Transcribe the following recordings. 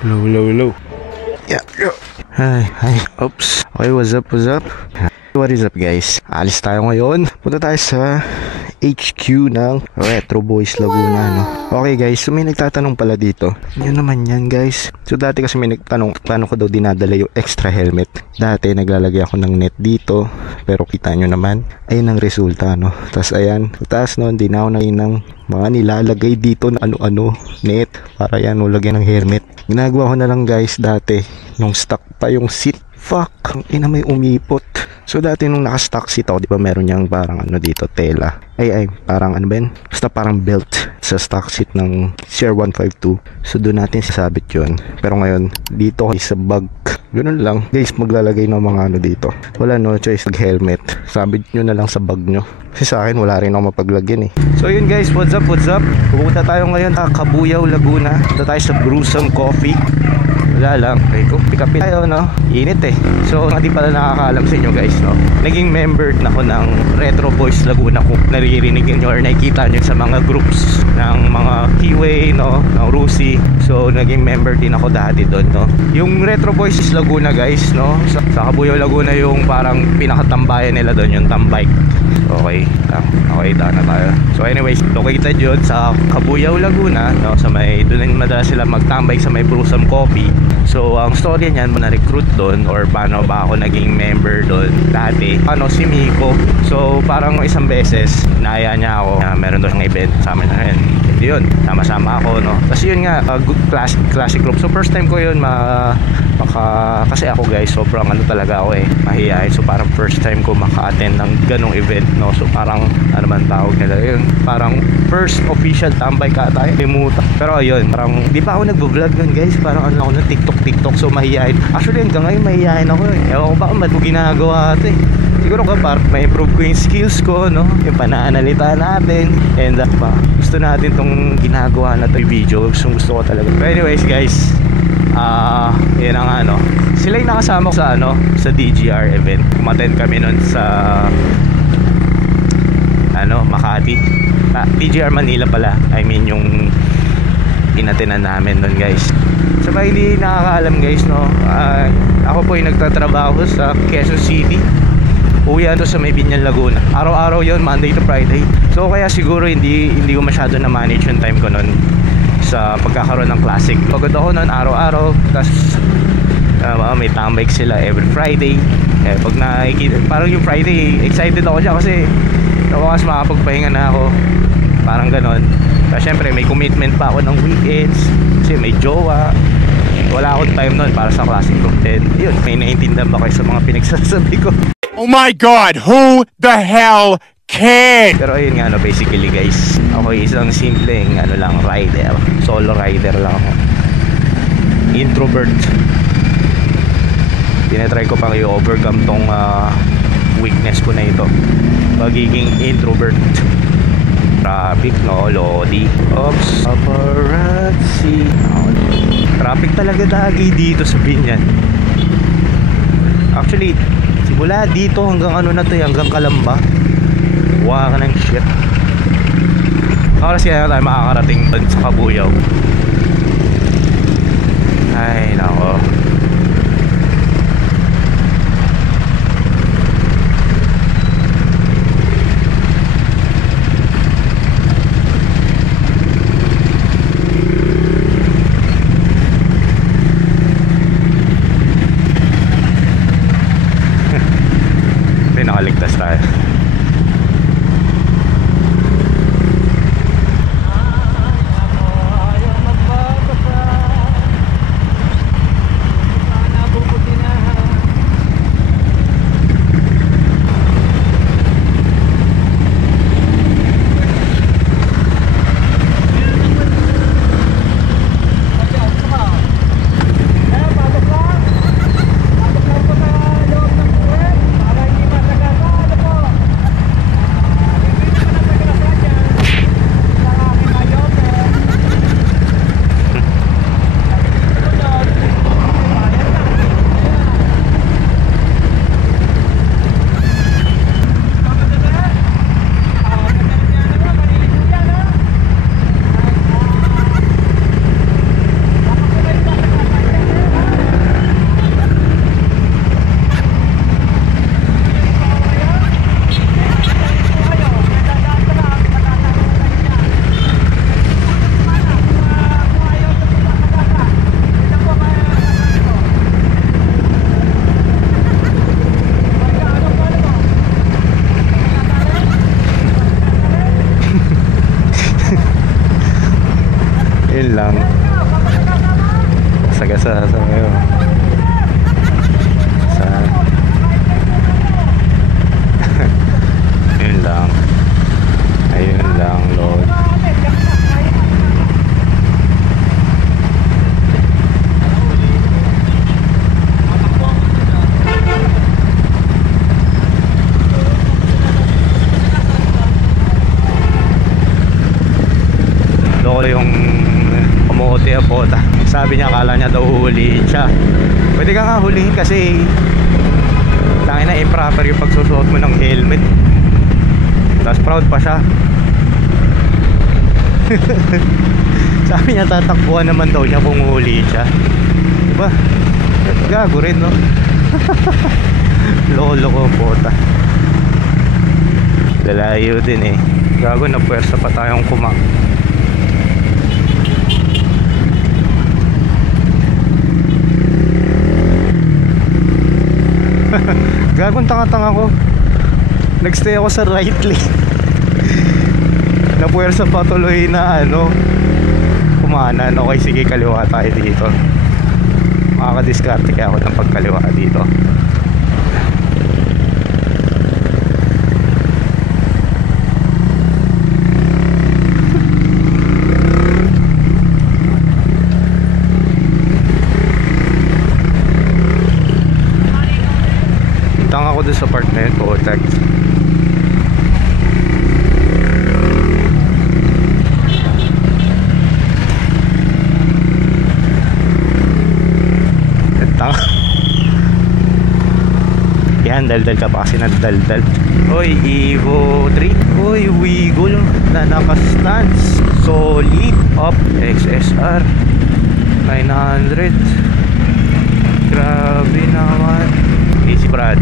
Hello, hello, hello. Yeah, yeah. Hi. Oops. Okay, what's up? What is up, guys? Alis tayo ngayon. Punta tayo sa HQ ng Retro Boys Laguna, no? Okay, guys. So, may nagtatanong pala dito. Yun naman yan, guys. So, dati kasi may nagtanong paano ko daw dinadala yung extra helmet. Dati, naglalagay ako ng net dito. Pero kita nyo naman, ayun ang resulta, no? Tapos, ayan. Tapos, no, hindi na ako ng mga nilalagay dito na ano-ano, net. Para yan, ulagyan ng helmet. Ginagawa ko na lang, guys, dati. Nung stock pa yung seat. Fuck, ang ina may umipot. So dati nung naka-stock seat ako, di ba meron niyang parang ano dito, tela. Ay, parang ano ba yun? Basta parang belt sa stock seat ng CR152. So doon natin sasabit yun. Pero ngayon, dito sa bag. Ganun lang. Guys, maglalagay ng mga ano dito. Wala no choice, helmet. Sabit nyo na lang sa bag nyo. Kasi sa akin, wala rin ako mapaglagyan eh. So yun guys, what's up? Pupunta tayo ngayon sa Cabuyao, Laguna. Punta tayo sa Brewsome Coffee. Wala lang, pick-up tayo, no? Init eh. So, hindi pala nakakaalam sa inyo guys, no? Naging member na ako ng Retro Boys Laguna. Kung naririnig nyo or nakikita nyo sa mga groups ng mga Kiway, no? Ng Rusi. So, naging member din ako dati doon, no? Yung Retro Boys is Laguna guys, no? Sa Cabuyao, Laguna yung parang pinakatambayan nila doon, yung tambike. Okay, daan na tayo. So anyways, located yun sa Cabuyao, Laguna, no? Sa may, doon madalas sila magtambay sa may Brewsome Coffee. So ang story niyan, na-recruit doon or paano ba ako naging member doon dati, si Miko. So parang isang beses naaya niya ako na meron doon ng event sa amin na rin. Yun, sama-sama ako, no? Kasi yun nga, classic group. So first time ko yun kasi ako guys, sobrang talaga ako eh, mahihayin. So parang first time ko maka-attend ng ganong event, no? So parang ano man tawag nila yun, parang first official tambay ka tayo, limutan. Pero ayun, parang di pa ako nagbo-vlog nun guys, parang ako na TikTok. So mahihayin. Actually hanggang ngayon mahihayin ako eh. Ewan ko ba kung ba't mo ginagawa ito eh. Siguro ka parang may improve ko yung skills ko, no? Yung panaanalita natin. And gusto natin tong ginagawa na ito yung video. Gusto ko talaga. But anyways guys, yun ang sila yung nakasama ko sa sa DGR event. Umattend kami nun sa Makati. DGR Manila pala. I mean yung inatenan namin nun guys. So ba hindi nakakaalam guys, no? Ako po yung nagtatrabaho sa Quezon City. Uwi to sa may Binyan, Laguna. Araw-araw yun, Monday to Friday. So kaya siguro hindi ko masyado na manage yung time ko nun sa pagkakaroon ng classic. Pagod ako nun araw-araw. Tapos may tambay sila every Friday. Pag nakikita, parang yung Friday excited ako dyan kasi nawakas makapagpahinga na ako. Parang ganon. Tapos syempre may commitment pa ako ng weekends kasi may jowa. Wala akong time nun para sa classic group. Then yun, may naiintindihan ba kayo sa mga pinagsasabi ko? Oh my God, who the hell cares? Pero ayun nga basically guys, ako isang simpleng lang, rider. Solo rider lang ako. Introvert. Tinatry ko pang i-overcome tong weakness ko na ito, pagiging introvert. Traffic, no? Lodi. Oops. Paparazzi. Traffic talaga dagi dito sa Binyan. Actually, simula dito hanggang na to, hanggang Kalamba. Huwag ka ng shit. Oras kaya tayo makakarating doon sa Cabuyao. Ay, nako. Nakaligtas tayo. Gasa-gasa sa ngayon. Sa... Yun lang. Ayun lang, Lord. Loko yung umuote ang bota. Sabi niya, akala niya daw huhulihin siya. Pwede ka nga hulihin kasi tangin na improper yung pagsusuot mo ng helmet. Tapos proud pa siya. Sabi niya tatakbuhan naman daw niya kung huhulihin siya. Diba? Gago rin, no? Lolo ko bota. Lalayo din eh. Gago, napwersa pa tayong kumang. Gagong tanga-tanga ko. Nagstay ako sa right lane. Napuwersa pa tuloy na kumanan. Okay, sige, kaliwa tayo dito. Makakadiskarte kaya ako ng pagkaliwa dito. Tanga ko dun sa part na yun, Kotak. Tanga. Yan, daldal ka pa kasi nagdaldal. Oy, Evo 3. Oy, Wigo na naka-stance. Solid. Up, XSR 900. Grabe naman. Easy Brad.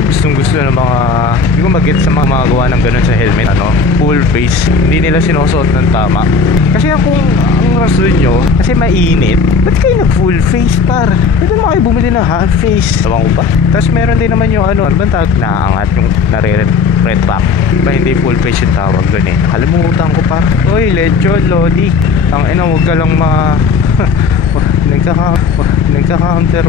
Gustong gusto ng mga, hindi ko mag-get sa mga magawa ng ganun sa helmet, full face, hindi nila sinusuot ng tama. Kasi kung ang rason nyo, kasi mainit, ba't kayo nag full face par? Pwede naman kayo bumili ng half face. Tawang ko pa. Tapos meron din naman yung ano bang tawag, naangat yung red back. Diba hindi full face yung tawag dun eh. Nakalimutan ko par. Uy, lechon, lodi. Ang huwag ka lang nagka-counter.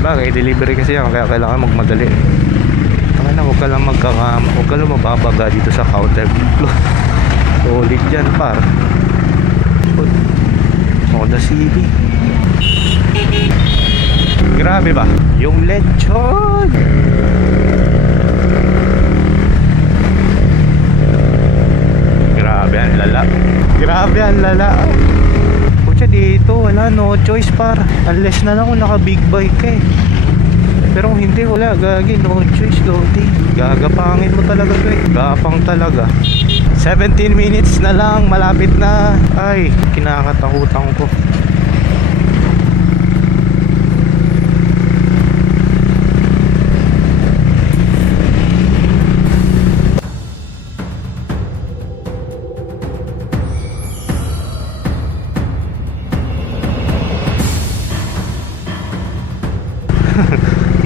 Bagay, delivery kasi yan, kaya kailangan magmadali. Tangina, huwag ka lang mababaga dito sa counter. Solid dyan par. Honda Civic. Grabe ba? Yung lechon. Grabe ang lala. Grabe ang lala. Dito wala, no choice par, unless na lang kung naka big bike ka eh. Pero kung hindi, wala, gagi, no choice, lodi. Gagapangin mo talaga to eh. Gapang talaga. 17 minutes na lang, malapit na. Ay, kinakatakutan ko.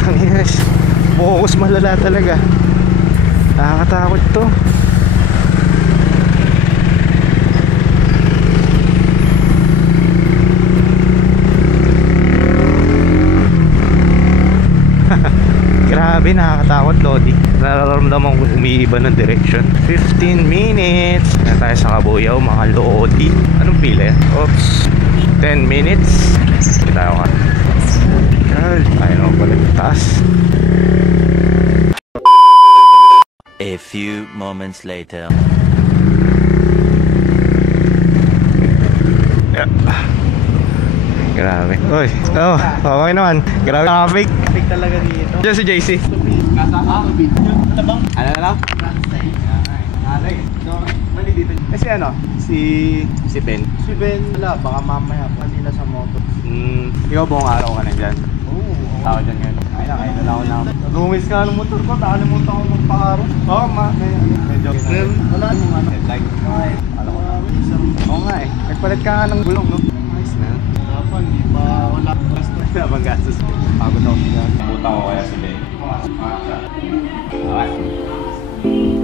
Tanginas, focus malala talaga. Nakakatakot to. Grabe, nakakatakot, lodi. Nararamdaman ko umiiba ng direction. 15 minutes na tayo sa Kabuyaw, mga lodi. Anong pila yan? Oops, 10 minutes. Hindi tayo ka. Ayun ako pala yung taas. A few moments later. Yeah. Grabe. Uy, okay naman. Grabe traffic. Traffic talaga dito. Diyan si JC. Ano na lang? Mali dito. Kasi si Ben. Si Ben, wala. Baka mamaya pa nila sa motor. Ikaw buong araw ka na dyan. Oo. Tao dyan ngayon. Ay na, kaya nalaw na. Lumis ka ng motor ko. Nakalimutan ko magpakaro. Oo, medyo. Wala mong ano. Headlight. Alam ko na. Oo nga eh. Nagpalit ka nga ng gulong, no? Nice na. Dapat, di ba wala. Habang gastos. Pagod ako siya. Puta ko kaya si Ben. Okay.